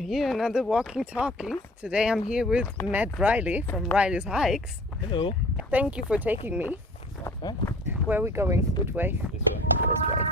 Here another walking talking. Today I'm here with Matt Riley from Riley's Hikes. Hello. Thank you for taking me. Okay. Where are we going? Which way? This way. This way.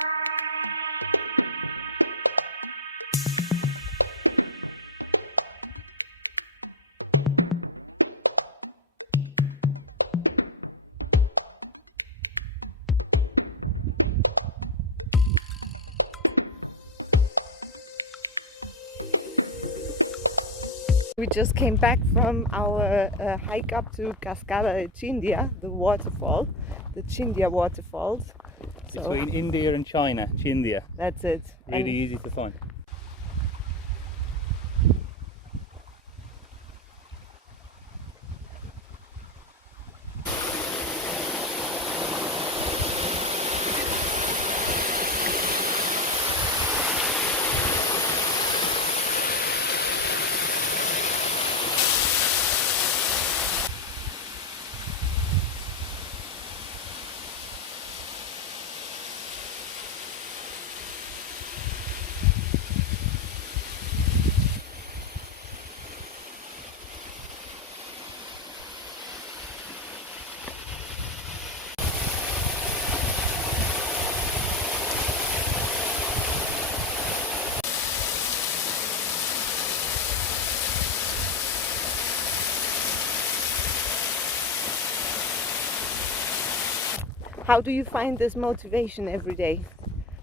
We just came back from our hike up to Cascada, Chindia, the waterfall, the Chindia waterfalls. Between India and China, Chindia. That's it. Really easy to find. How do you find this motivation every day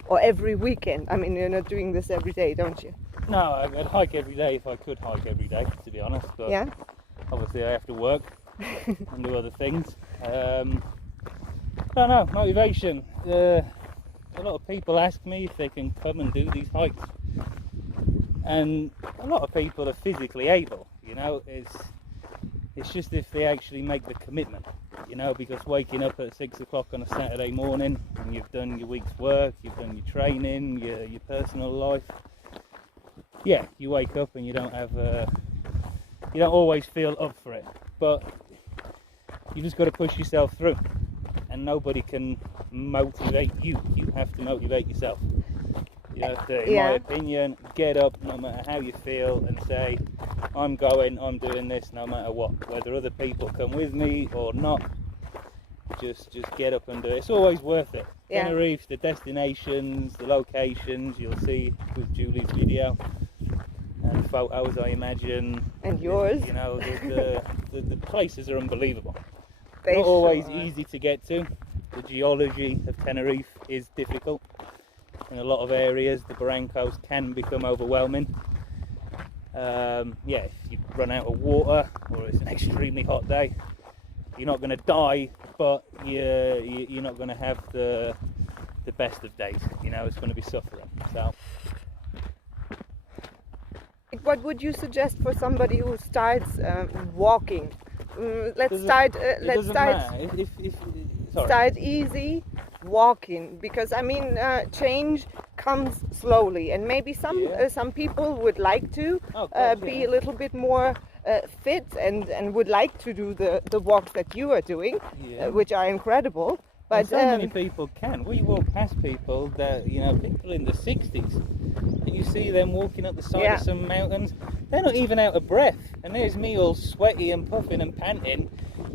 or every weekend? I mean, you're not doing this every day, don't you? No, I'd hike every day if I could hike every day, to be honest. But Yeah. obviously I have to work and do other things. I don't know, motivation. A lot of people ask me if they can come and do these hikes. And a lot of people are physically able, you know. It's just if they actually make the commitment, you know, because waking up at 6 o'clock on a Saturday morning and you've done your week's work, you've done your training, your personal life, yeah, you wake up and you don't always feel up for it, but you just got to push yourself through, and nobody can motivate you. You have to motivate yourself. You have to, in my opinion, get up no matter how you feel and say, I'm going, I'm doing this no matter what, whether other people come with me or not. Just get up and do it. It's always worth it. Yeah. Tenerife, the destinations, the locations, you'll see with Julie's video and photos, I imagine, And yours. You know, the places are unbelievable. They Not always sure are. easy to get to. The geology of Tenerife is difficult. In a lot of areas, the barrancos can become overwhelming. Yeah, if you run out of water or it's an extremely hot day, you're not going to die, but you're not going to have the best of days. You know, it's going to be suffering. So, what would you suggest for somebody who starts walking? Let's Sorry. start easy walking, because I mean change comes slowly, and maybe some people would like to be a little bit more fit and would like to do the walks that you are doing, which are incredible. But so many people can. We walk past people that, you know, people in the 60s, and you see them walking up the side of some mountains. They're not even out of breath, and there's me all sweaty and puffing and panting,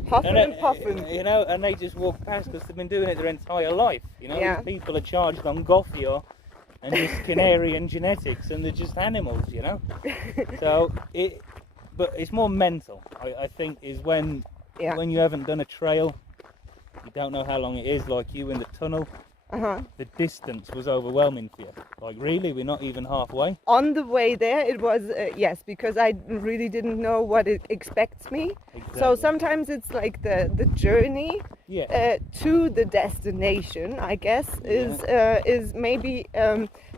puffing. You know, and they just walk past because they've been doing it their entire life. You know, these people are charged on Gothia and just Canarian genetics, and they're just animals, you know. So but it's more mental. I think is when you haven't done a trail. You don't know how long it is, like you in the tunnel. The distance was overwhelming for you. Like, really, we're not even halfway. On the way there, it was yes, because I really didn't know what it expects me. Exactly. So sometimes it's like the journey to the destination, I guess, is maybe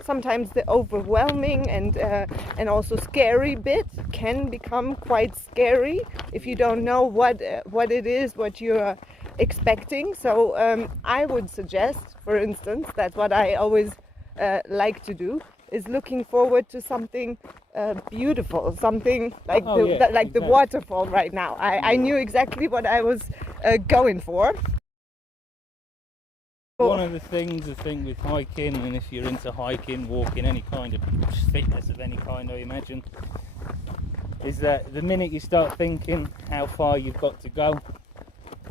sometimes the overwhelming and also scary bit can become quite scary if you don't know what it is, what you're expecting. So I would suggest, for instance, that's what I always like to do, is looking forward to something beautiful, something like the waterfall right now. I knew exactly what I was going for. One of the things I think with hiking, and if you're into hiking, walking, any kind of fitness of any kind, I imagine, is that the minute you start thinking how far you've got to go,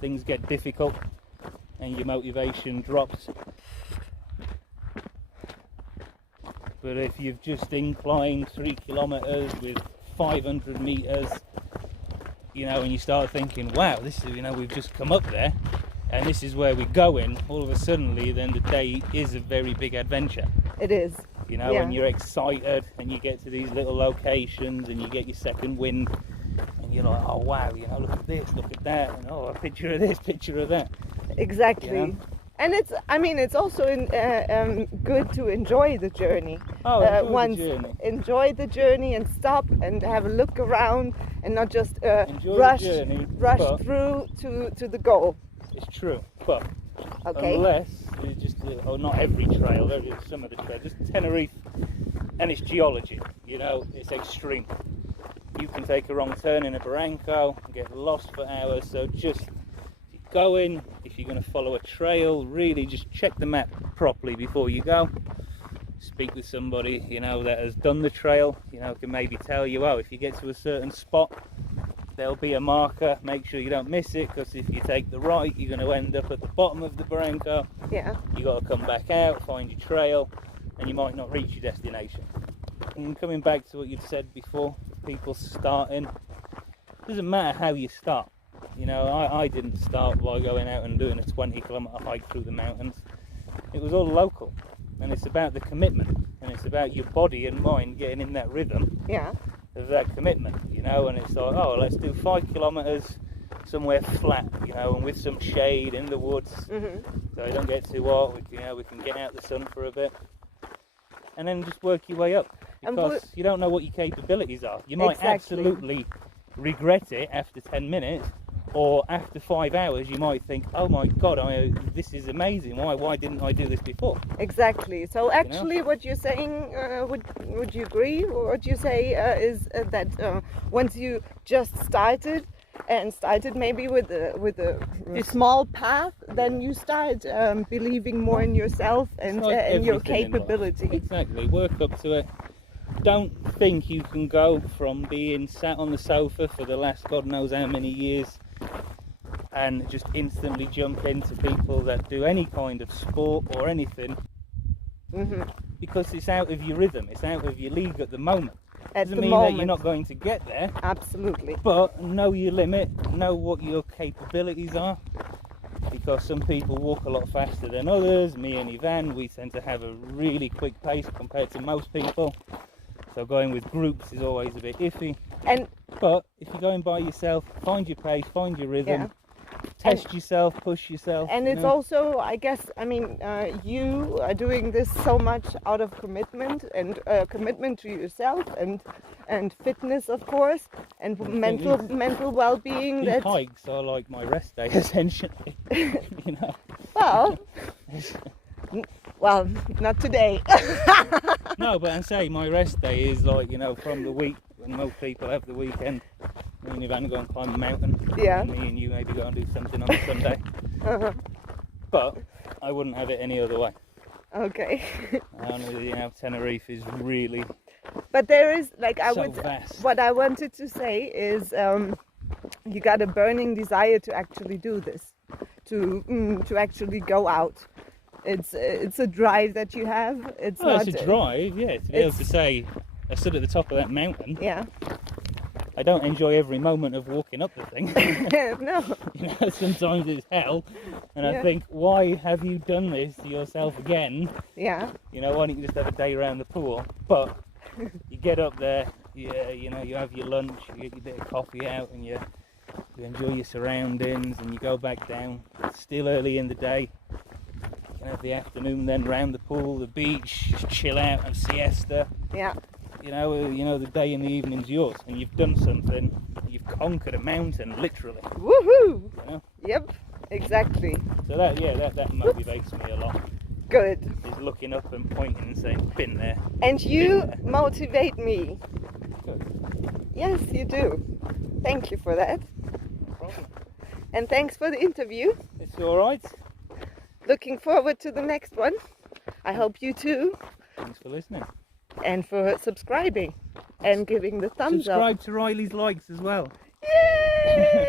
things get difficult and your motivation drops. But if you've just inclined 3 kilometers with 500 meters, you know, and you start thinking, wow, this is, you know, we've just come up there and this is where we're going, all of a suddenly then the day is a very big adventure. It is. You know, and you're excited and you get to these little locations and you get your second wind and you're like, oh wow, you know, look at this, look at that, and oh, a picture of this, picture of that. Exactly. You know? And it's, I mean, it's also good to enjoy the journey. Oh, enjoy the journey and stop and have a look around and not just rush through to the goal. It's true, but okay. Unless you just, not every trail, there is some of the trails. Just Tenerife and its geology, you know, it's extreme. You can take a wrong turn in a barranco and get lost for hours, so just go in. If you're going to follow a trail, really just check the map properly before you go. Speak with somebody, you know, that has done the trail, you know, can maybe tell you, oh, if you get to a certain spot, there'll be a marker, make sure you don't miss it, because if you take the right, you're going to end up at the bottom of the barranco. Yeah. You got to come back out, find your trail, and you might not reach your destination. And coming back to what you'd said before, people starting, it doesn't matter how you start. You know, I didn't start by going out and doing a 20-kilometre hike through the mountains. It was all local, and it's about the commitment, and it's about your body and mind getting in that rhythm. Yeah. Of that commitment, you know, and it's like, oh, let's do 5 kilometers somewhere flat, you know, and with some shade in the woods, so you don't get too hot. We can get out the sun for a bit, and then just work your way up, because you don't know what your capabilities are. You might absolutely regret it after 10 minutes, or after 5 hours you might think, oh my god, this is amazing, why didn't I do this before? Exactly. So actually, you know? What you're saying, would you agree, or what you say is that once you just started maybe with a small path, then you start believing more in yourself and in your capability. Exactly, work up to it. Don't think you can go from being sat on the sofa for the last God knows how many years and just instantly jump into people that do any kind of sport or anything, because it's out of your rhythm, it's out of your league at the moment. Doesn't mean that you're not going to get there. Absolutely. But know your limit, know what your capabilities are, because some people walk a lot faster than others. Me and Ivan, we tend to have a really quick pace compared to most people. So going with groups is always a bit iffy. But if you're going by yourself, find your pace, find your rhythm, test yourself, push yourself. And it's also, I guess, I mean, you are doing this so much out of commitment and commitment to yourself and fitness, of course, and mental well-being. These hikes are like my rest day, essentially. You know. Well, not today. No, but I say my rest day is like, you know, from the week when most people have the weekend. Me and Ivan go and climb a mountain. Yeah. And me and you maybe go and do something on a Sunday. But I wouldn't have it any other way. Okay. And, you know, Tenerife is really. But there is, like, vast. What I wanted to say is, you got a burning desire to actually do this, to actually go out. It's a drive that you have. It's a drive, yeah. To be able to say, I stood at the top of that mountain. Yeah. I don't enjoy every moment of walking up the thing. No. You know, sometimes it's hell, and I think, why have you done this to yourself again? Yeah. You know, why don't you just have a day around the pool? But you get up there, you know, you have your lunch, you get your bit of coffee out, and you enjoy your surroundings, and you go back down. It's still early in the day. You can have the afternoon then round the pool, the beach, just chill out and siesta. Yeah. You know, the day and the evening's yours, and you've done something. You've conquered a mountain, literally. Woohoo! You know? Yep, exactly. So that motivates me a lot. Good. Is looking up and pointing and saying, "Been there." And you motivate me. Good. Yes, you do. Thank you for that. No problem. And thanks for the interview. It's all right. looking forward to the next one. I hope you too. Thanks for listening. And for subscribing and giving the thumbs up. Subscribe to Riley's likes as well. Yay!